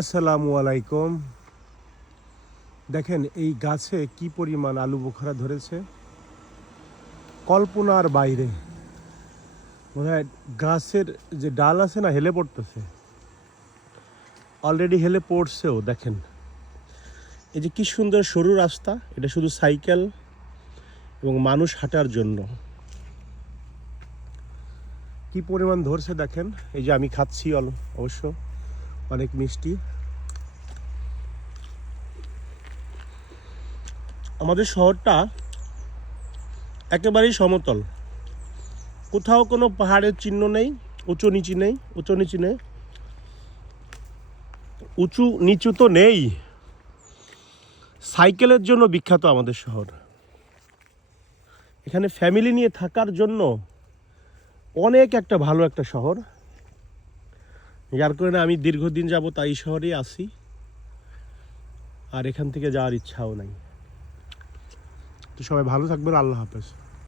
আসসালামু আলাইকুম। দেখেন এই গাছে কি পরিমাণ আলু বোখারা ধরেছে, কল্পনার বাইরে। মনে হয় গাছের যে ডাল আছে না, হেলে পড়তেছে, অলরেডি হেলে পড়ছেও। দেখেন এই যে কি সুন্দর সরু রাস্তা, এটা শুধু সাইকেল এবং মানুষ হাঁটার জন্য। কি পরিমাণ ধরছে দেখেন। এই যে আমি খাচ্ছি অবশ্য অনেক মিষ্টি। আমাদের শহরটা একেবারেই সমতল, কোথাও কোনো পাহাড়ের চিহ্ন নেই, উঁচু নিচু তো নেই। সাইকেলের জন্য বিখ্যাত আমাদের শহর। এখানে ফ্যামিলি নিয়ে থাকার জন্য অনেক একটা ভালো একটা শহর, যার কারণে আমি দীর্ঘদিন যাবত এই শহরেই আসি, আর এখান থেকে যাওয়ার ইচ্ছাও নাই। তো সবাই ভালো থাকবেন, আল্লাহ হাফেজ।